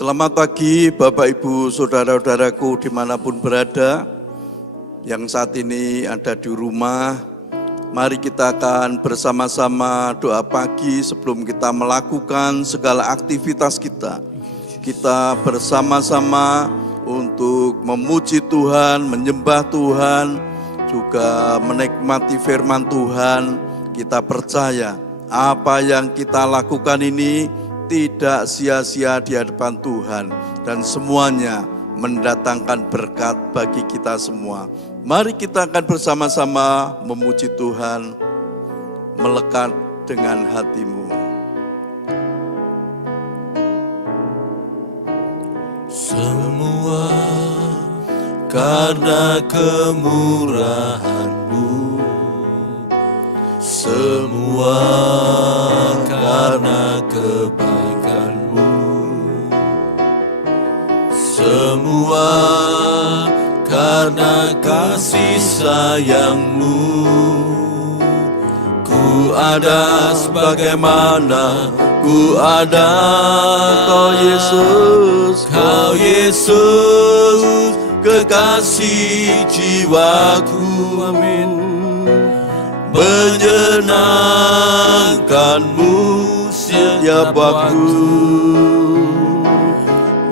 Selamat pagi Bapak Ibu Saudara-saudaraku dimanapun berada, yang saat ini ada di rumah. Mari kita akan bersama-sama doa pagi sebelum kita melakukan segala aktivitas kita. Kita bersama-sama untuk memuji Tuhan, menyembah Tuhan, juga menikmati firman Tuhan. Kita percaya apa yang kita lakukan ini tidak sia-sia di hadapan Tuhan, dan semuanya mendatangkan berkat bagi kita semua. Mari kita akan bersama-sama memuji Tuhan, melekat dengan hatimu. Semua karena kemurahan-Mu, semua karena kebaikan-Mu, semua karena kasih sayang-Mu. Ku ada sebagaimana ku ada, Kau Yesus, Kau Yesus, kekasih jiwaku. Amin. Menyenangkan-Mu setiap waktu,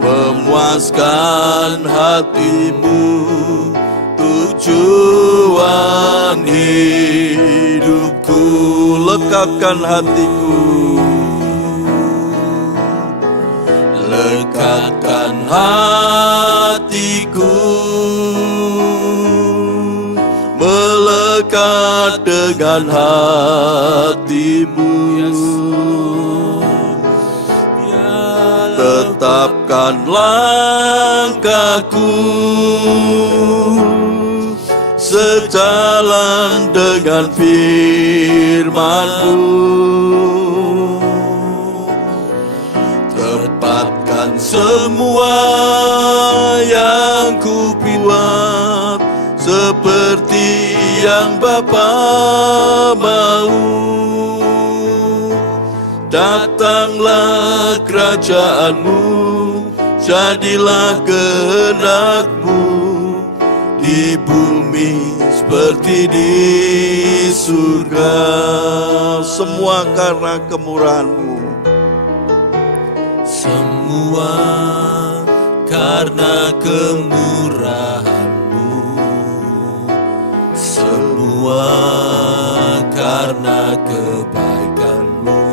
memuaskan hati-Mu, tujuan hidupku. lekatkan hatiku, lekatkan hatiku, melekat dengan hati-Mu. Tetapkan langkahku sejalan dengan firman-Mu. Tepatkan semua yang ku buat seperti yang Bapa mau. Datanglah kerajaan-Mu, jadilah kehendak-Mu di bumi seperti di surga. semua karena kemurahan-Mu. Semua karena kemurahan-Mu, semua karena kebaikan-Mu,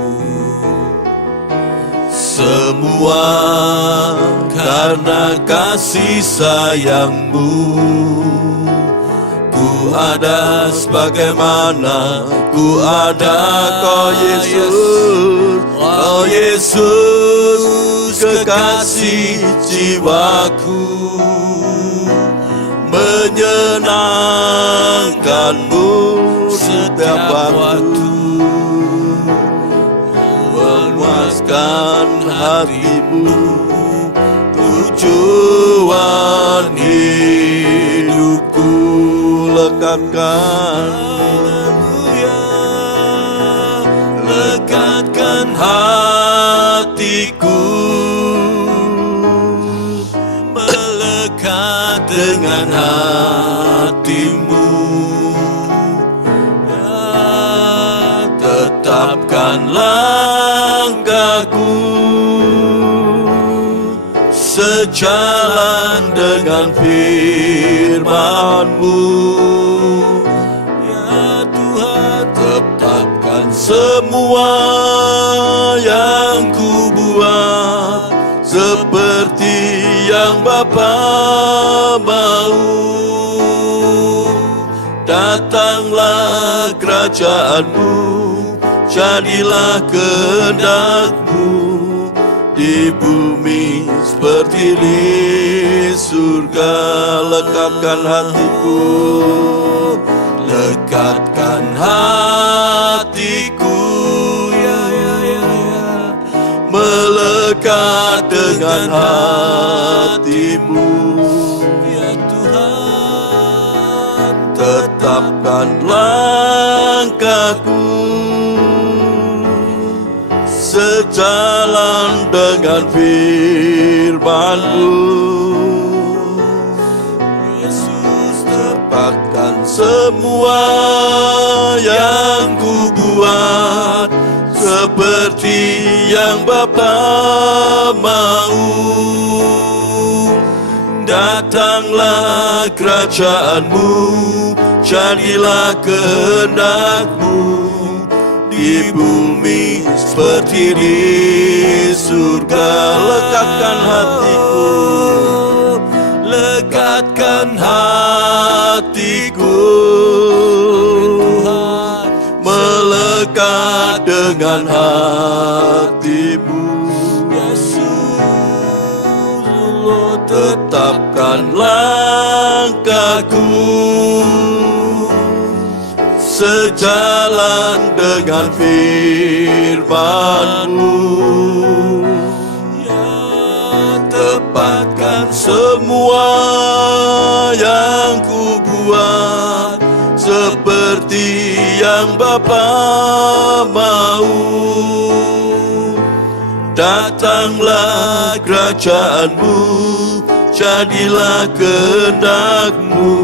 semua karena kasih sayang-Mu. Ku ada sebagaimana ku ada, Kau Yesus, Kau Yesus, kekasih jiwaku. Menyenangkan-Mu setiap waktu, memuaskan hati-Mu, tujuan hidupku. lekatkan, lekatkan hatiku, melekat dengan hati-Mu. Tetapkan langkahku sejalan dengan firman-Mu. Ya Tuhan, tetapkan semua yang ku buat seperti yang Bapa mau. Datanglah kerajaan-Mu, jadilah kehendak-Mu di bumi seperti di surga. Lekatkan hatiku, lekatkan hatiku, melekat dengan hati-Mu. Ya Tuhan, tetapkan langkahku sejalan dengan firman-Mu. Yesus, tepatkan semua yang ku buat seperti yang Bapa mau. Datanglah kerajaan-Mu, jadilah kehendak-Mu di bumi seperti di surga. Lekatkan hatiku, lekatkan hatiku, melekat dengan hati-Mu. Tetapkan langkahku sejalan dengan firman-Mu. Tepatkan semua yang ku buat seperti yang Bapa mau. Datanglah kerajaan-Mu, jadilah kehendak-Mu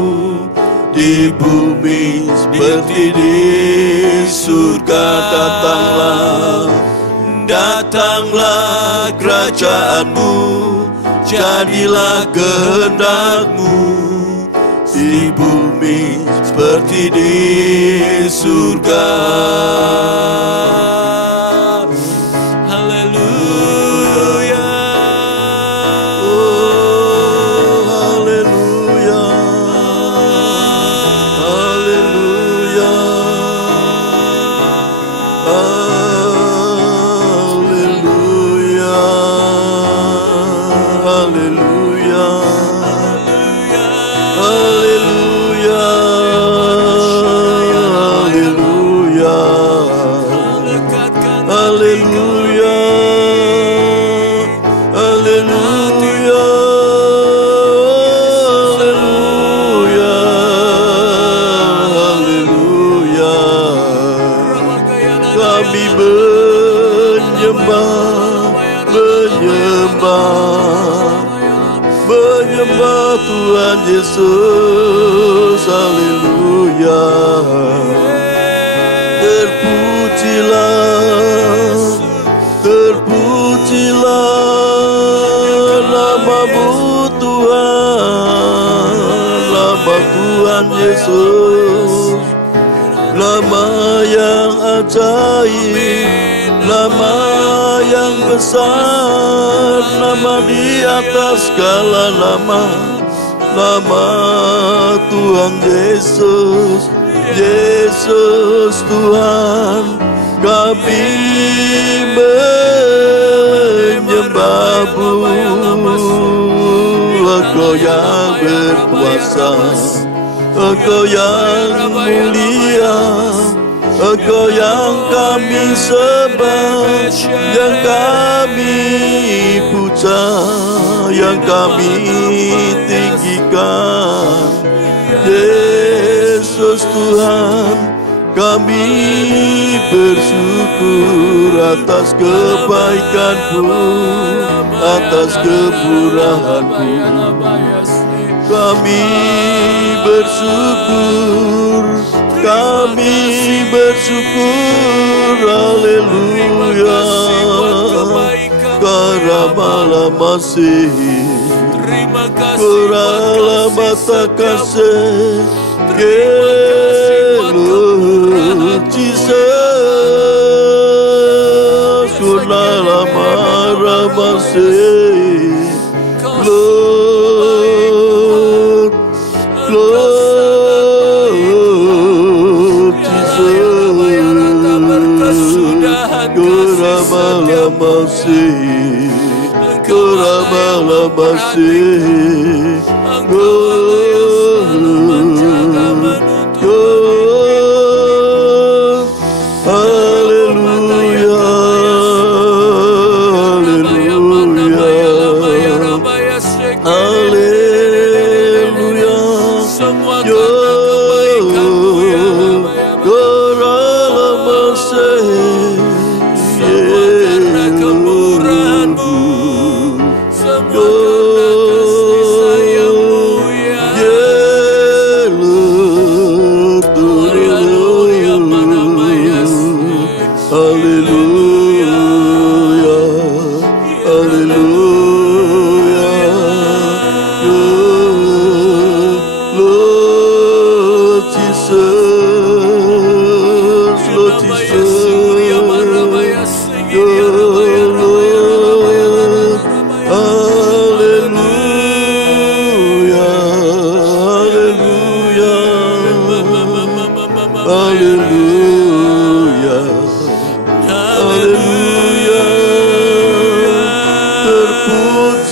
di bumi seperti di surga. Datanglah kerajaan-Mu, jadilah kehendak-Mu di bumi seperti di surga. Menyembah Tuhan Yesus, haleluya. Terpujilah nama-Mu Tuhan, nama Tuhan Yesus, nama yang ajaib, nama yang besar, nama di atas segala nama, nama Tuhan Yesus. Yesus Tuhan, kami menyembah-Mu. Engkau yang berkuasa, Engkau yang mulia, Engkau yang kami sembah, yang kami puja, yang kami tinggikan. Yesus Tuhan, kami bersyukur atas kebaikan-Mu, atas kemurahan-Mu. Kami bersyukur, kami bersyukur, haleluya. Karamalah masih, kuralah mata kasih, Lord Jesus, kuralah marah masih, Lord masih, Kuramalah masih, haleluya, haleluya, haleluya. Semua kebaikan-Mu ya Bapa, Kuramalah masih,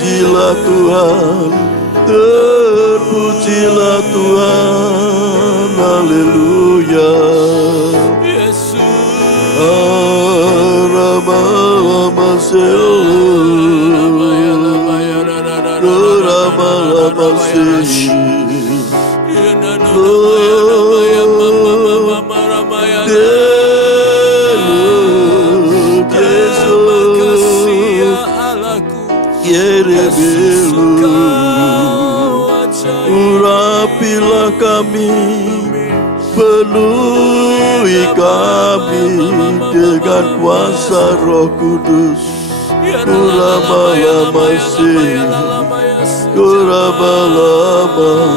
terpujilah Tuhan, terpujilah Tuhan, haleluya. Rama urapilah kami, penuhi kami dengan kuasa Roh Kudus. Kurabalama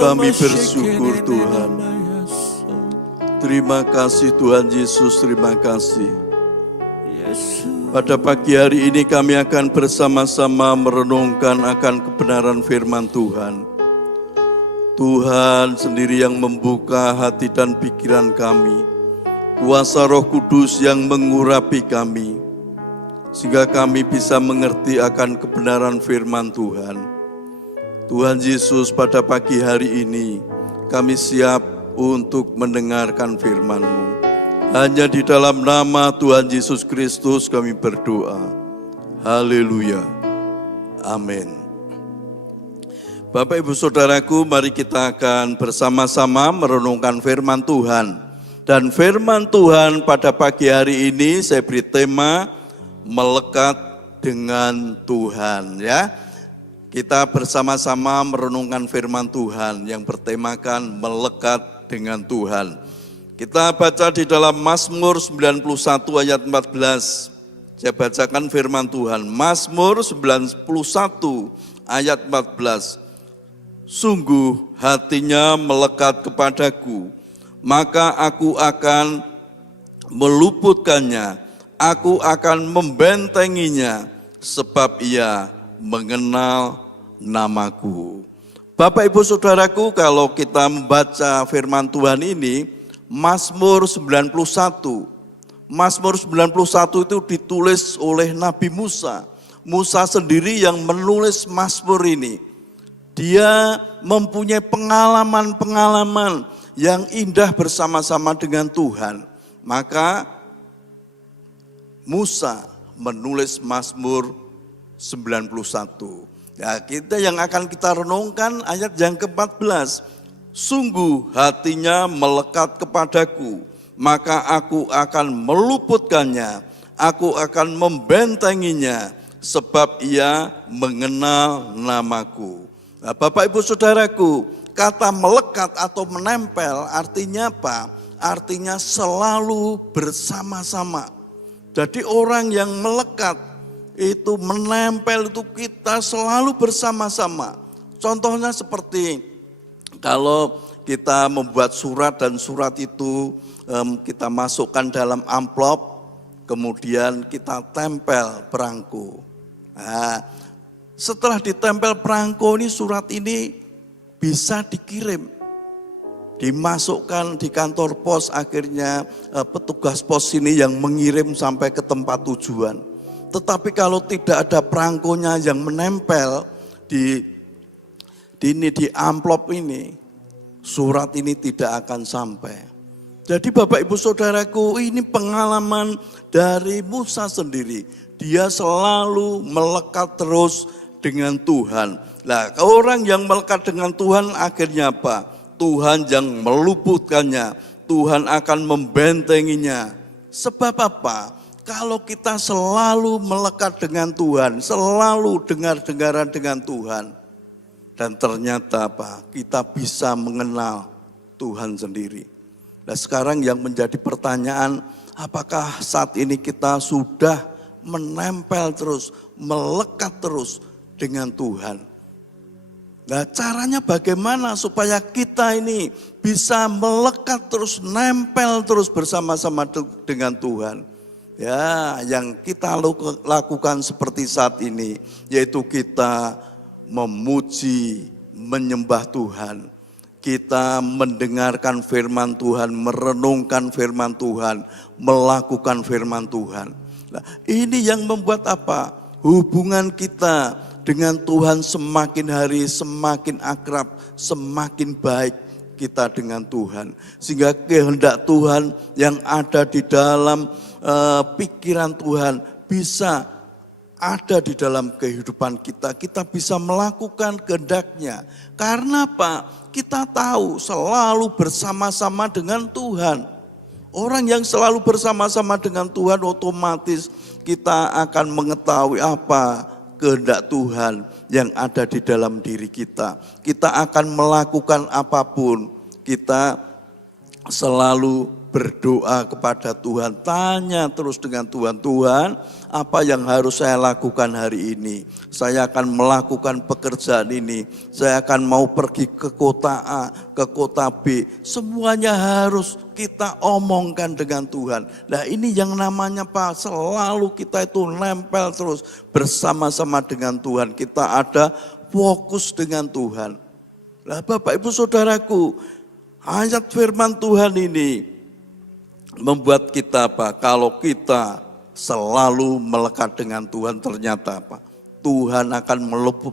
Kami bersyukur Tuhan. Terima kasih Tuhan Yesus, terima kasih. Pada pagi hari ini kami akan bersama-sama merenungkan akan kebenaran firman Tuhan. Tuhan sendiri yang membuka hati dan pikiran kami. Kuasa Roh Kudus yang mengurapi kami, sehingga kami bisa mengerti akan kebenaran firman Tuhan. Tuhan Yesus, pada pagi hari ini kami siap untuk mendengarkan firman-Mu. Hanya di dalam nama Tuhan Yesus Kristus kami berdoa. Haleluya. Amin. Bapak Ibu Saudaraku, mari kita akan bersama-sama merenungkan firman Tuhan. Dan firman Tuhan pada pagi hari ini saya beri tema melekat dengan Tuhan, ya. Kita bersama-sama merenungkan firman Tuhan yang bertemakan melekat dengan Tuhan. Kita baca di dalam Mazmur 91 ayat 14. Saya bacakan firman Tuhan. Mazmur 91 ayat 14. Sungguh hatinya melekat kepadaku, maka aku akan meluputkannya, aku akan membentenginya, sebab ia mengenal namaku. Bapak Ibu Saudaraku, kalau kita membaca firman Tuhan ini, Mazmur 91. Mazmur 91 itu ditulis oleh Nabi Musa. Musa sendiri yang menulis Mazmur ini. Dia mempunyai pengalaman-pengalaman yang indah bersama-sama dengan Tuhan. Maka Musa menulis Mazmur 91. Ya, kita yang akan kita renungkan ayat yang ke-14. Sungguh hatinya melekat kepadaku, maka aku akan meluputkannya, aku akan membentenginya, sebab ia mengenal namaku. Nah, Bapak Ibu Saudaraku, kata melekat atau menempel artinya apa? Artinya selalu bersama-sama. Jadi orang yang melekat itu menempel itu kita selalu bersama-sama. Contohnya seperti kalau kita membuat surat dan surat itu kita masukkan dalam amplop, kemudian kita tempel perangko. Nah, setelah ditempel perangko ini surat ini bisa dikirim, dimasukkan di kantor pos, akhirnya petugas pos ini yang mengirim sampai ke tempat tujuan. Tetapi kalau tidak ada perangkonya yang menempel di amplop ini, surat ini tidak akan sampai. Jadi Bapak Ibu Saudaraku, ini pengalaman dari Musa sendiri. Dia selalu melekat terus dengan Tuhan. Nah, orang yang melekat dengan Tuhan akhirnya apa? Tuhan yang meluputkannya, Tuhan akan membentenginya. Sebab apa? Kalau kita selalu melekat dengan Tuhan, selalu dengar-dengaran dengan Tuhan, dan ternyata apa? Kita bisa mengenal Tuhan sendiri. Nah, sekarang yang menjadi pertanyaan, apakah saat ini kita sudah menempel terus, melekat terus dengan Tuhan? Nah, caranya bagaimana supaya kita ini bisa melekat terus, nempel terus bersama-sama dengan Tuhan? Ya, yang kita lakukan seperti saat ini, yaitu kita memuji, menyembah Tuhan. Kita mendengarkan firman Tuhan, merenungkan firman Tuhan, melakukan firman Tuhan. Nah, ini yang membuat apa? Hubungan kita dengan Tuhan semakin hari semakin akrab, semakin baik kita dengan Tuhan. Sehingga kehendak Tuhan yang ada di dalam pikiran Tuhan bisa ada di dalam kehidupan kita. Kita bisa melakukan kehendak-Nya. Karena apa? Kita tahu selalu bersama-sama dengan Tuhan. Orang yang selalu bersama-sama dengan Tuhan otomatis kita akan mengetahui apa kehendak Tuhan yang ada di dalam diri kita. Kita akan melakukan apapun, kita selalu berdoa kepada Tuhan, tanya terus dengan Tuhan, Tuhan apa yang harus saya lakukan hari ini? Saya akan melakukan pekerjaan ini, saya akan mau pergi ke kota A, ke kota B, semuanya harus kita omongkan dengan Tuhan. Nah, ini yang namanya Pak, selalu kita itu nempel terus bersama-sama dengan Tuhan, kita ada fokus dengan Tuhan. Nah, Bapak Ibu Saudaraku, ayat firman Tuhan ini membuat kita apa? Kalau kita selalu melekat dengan Tuhan, ternyata apa? Tuhan akan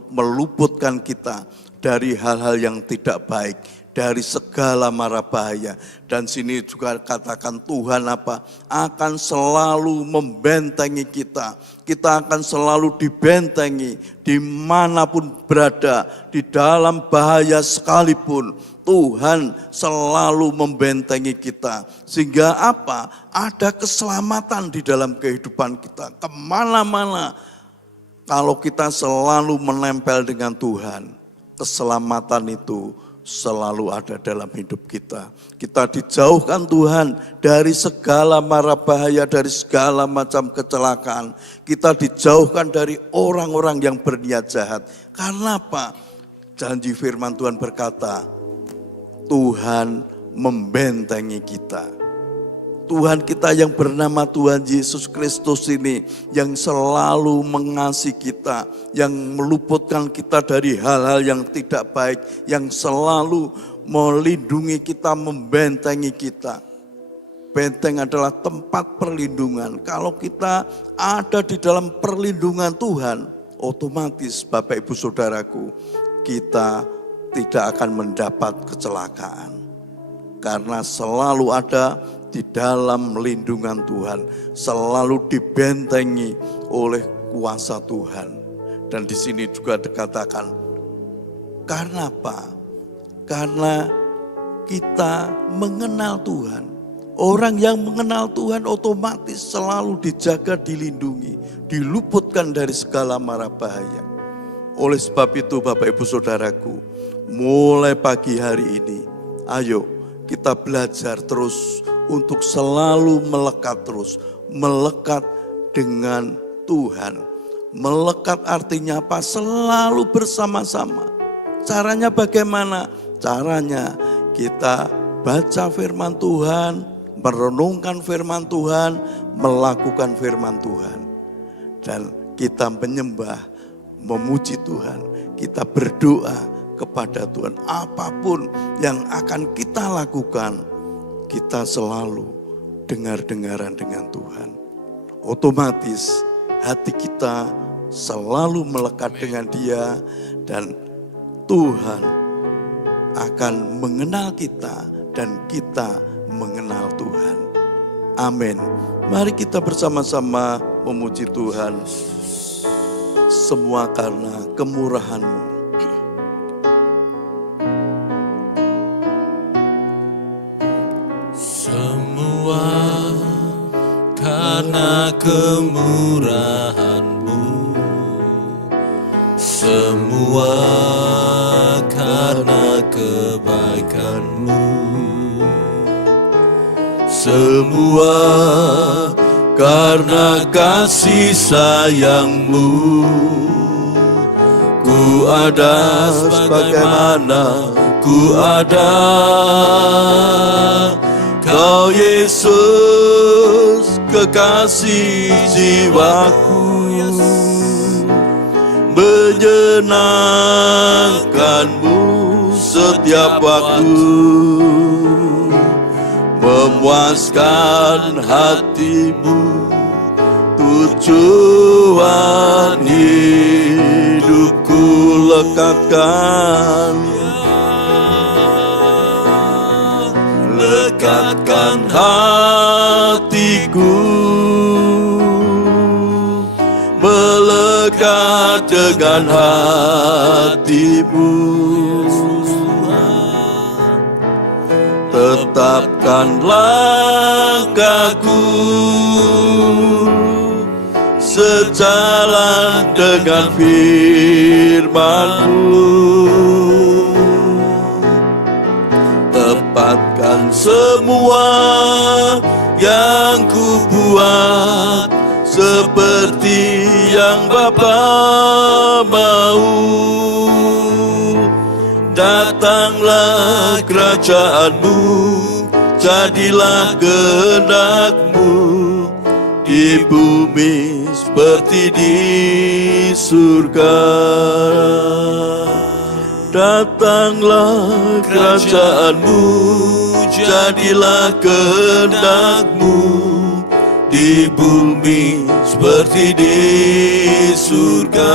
meluputkan kita dari hal-hal yang tidak baik, dari segala mara bahaya. Dan sini juga katakan Tuhan apa? Akan selalu membentengi kita. Kita akan selalu dibentengi dimanapun berada, di dalam bahaya sekalipun. Tuhan selalu membentengi kita. Sehingga apa? Ada keselamatan di dalam kehidupan kita. Kemana-mana kalau kita selalu menempel dengan Tuhan, keselamatan itu selalu ada dalam hidup kita. Kita dijauhkan Tuhan dari segala mara bahaya, dari segala macam kecelakaan. Kita dijauhkan dari orang-orang yang berniat jahat. Karena apa? Janji firman Tuhan berkata, Tuhan membentengi kita. Tuhan kita yang bernama Tuhan Yesus Kristus ini yang selalu mengasihi kita, yang meluputkan kita dari hal-hal yang tidak baik, yang selalu melindungi kita, membentengi kita. Benteng adalah tempat perlindungan. Kalau kita ada di dalam perlindungan Tuhan, otomatis Bapak Ibu Saudaraku, kita tidak akan mendapat kecelakaan. Karena selalu ada di dalam lindungan Tuhan, selalu dibentengi oleh kuasa Tuhan. Dan di sini juga dikatakan, karena apa? Karena kita mengenal Tuhan. Orang yang mengenal Tuhan otomatis selalu dijaga, dilindungi, diluputkan dari segala mara bahaya. Oleh sebab itu Bapak Ibu Saudaraku, mulai pagi hari ini, ayo kita belajar terus untuk selalu melekat terus. Melekat dengan Tuhan. Melekat artinya apa? Selalu bersama-sama. Caranya bagaimana? Caranya kita baca firman Tuhan, merenungkan firman Tuhan, melakukan firman Tuhan. Dan kita menyembah, memuji Tuhan, kita berdoa kepada Tuhan. Apapun yang akan kita lakukan, kita selalu dengar-dengaran dengan Tuhan. Otomatis hati kita selalu melekat dengan Dia dan Tuhan akan mengenal kita dan kita mengenal Tuhan. Amin. Mari kita bersama-sama memuji Tuhan. Semua karena kemurahan-Mu. Semua karena kemurahan-Mu, semua karena kebaikan-Mu, semua karena kasih sayang-Mu. Ku ada sebagaimana ku ada, Kau Yesus kekasih jiwaku, menyenangkan-Mu setiap waktu, memuaskan hati-Mu, tujuan hidupku lekatkan. Lekatkan hatiku, melekat dengan hati-Mu. Tetapkan langkahku sejalan dengan firman-Mu. Tepatkan semua yang ku buat seperti yang Bapa mau. Datanglah kerajaan-Mu, jadilah kehendak-Mu di bumi seperti di surga. Datanglah kerajaan-Mu, jadilah kehendak-Mu di bumi seperti di surga.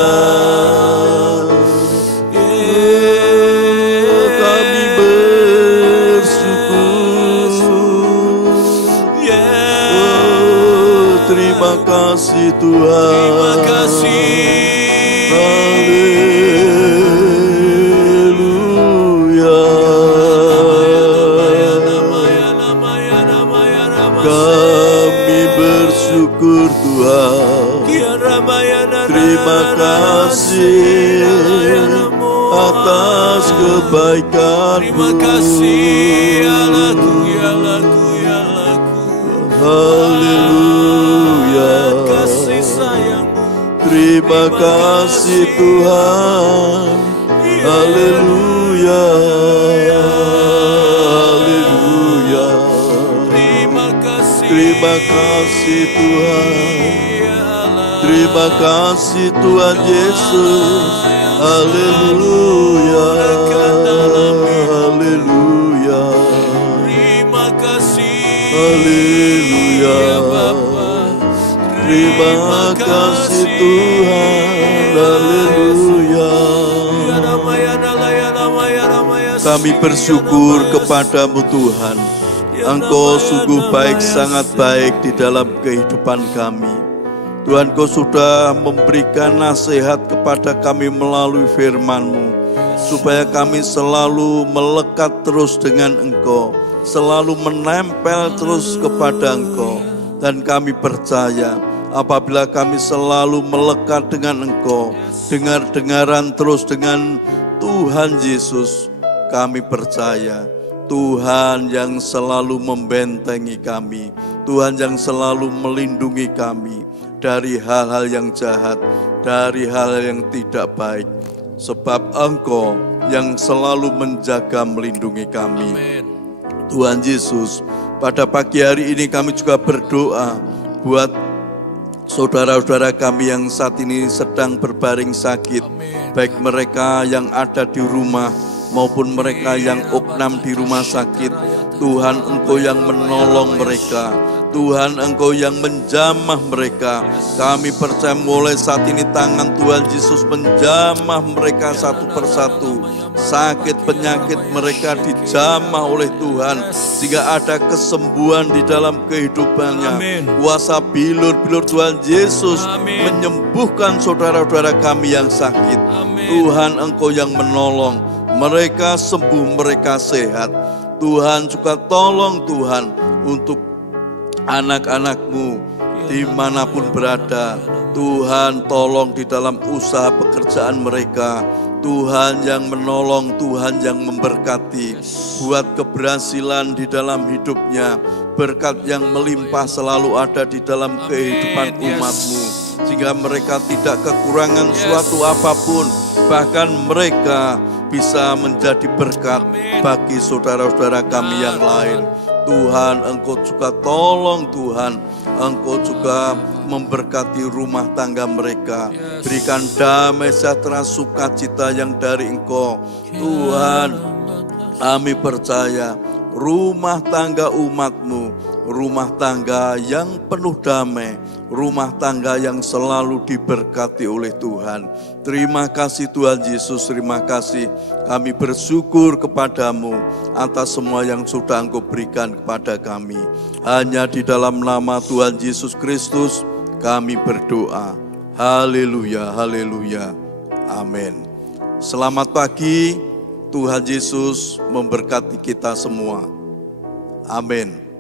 Kami bersyukur. Terima kasih Tuhan. Terima kasih. Kami bersyukur Tuhan. Terima kasih atas kebaikan-Mu. Terima kasih Allahku, ya Allahku, ya Allahku. Haleluya. Kasih sayang-Mu. Terima kasih Tuhan. Haleluya. Haleluya. Terima kasih Tuhan. Terima kasih Tuhan Yesus. Haleluya. Haleluya. Terima kasih. Haleluya. Terima kasih Tuhan. Haleluya. Kami bersyukur kepada-Mu Tuhan. Engkau sungguh baik, sangat baik di dalam kehidupan kami. Tuhan, Kau sudah memberikan nasihat kepada kami melalui firman-Mu, supaya kami selalu melekat terus dengan Engkau, selalu menempel terus kepada Engkau. Dan kami percaya apabila kami selalu melekat dengan Engkau, dengar-dengaran terus dengan Tuhan Yesus. Kami percaya Tuhan yang selalu membentengi kami, Tuhan yang selalu melindungi kami dari hal-hal yang jahat, dari hal yang tidak baik. Sebab Engkau yang selalu menjaga melindungi kami. Amin. Tuhan Yesus, pada pagi hari ini kami juga berdoa buat saudara-saudara kami yang saat ini sedang berbaring sakit. Amin. Baik mereka yang ada di rumah maupun mereka yang opnam di rumah sakit. Tuhan, Engkau yang menolong mereka, Tuhan, Engkau yang menjamah mereka. Kami percaya mulai saat ini tangan Tuhan Yesus menjamah mereka satu persatu. Sakit penyakit mereka dijamah oleh Tuhan, sehingga ada kesembuhan di dalam kehidupannya. Amin. Kuasa bilur-bilur Tuhan Yesus Amin. menyembuhkan saudara-saudara kami yang sakit. Amin. Tuhan, Engkau yang menolong mereka, sembuh mereka sehat. Tuhan juga tolong Tuhan untuk anak-anak-Mu dimanapun berada. Tuhan tolong di dalam usaha pekerjaan mereka. Tuhan yang menolong, Tuhan yang memberkati. Buat keberhasilan di dalam hidupnya. Berkat yang melimpah selalu ada di dalam kehidupan umat-Mu. Sehingga mereka tidak kekurangan suatu apapun. Bahkan mereka bisa menjadi berkat bagi saudara-saudara kami yang lain. Tuhan, Engkau juga tolong Tuhan, Engkau juga memberkati rumah tangga mereka. Berikan damai sejahtera sukacita yang dari Engkau. Tuhan, kami percaya rumah tangga umat-Mu, rumah tangga yang penuh damai, rumah tangga yang selalu diberkati oleh Tuhan. Terima kasih Tuhan Yesus, terima kasih. Kami bersyukur kepadamu atas semua yang sudah Engkau berikan kepada kami. Hanya di dalam nama Tuhan Yesus Kristus kami berdoa. Haleluya, haleluya, amin. Selamat pagi, Tuhan Yesus memberkati kita semua. Amin.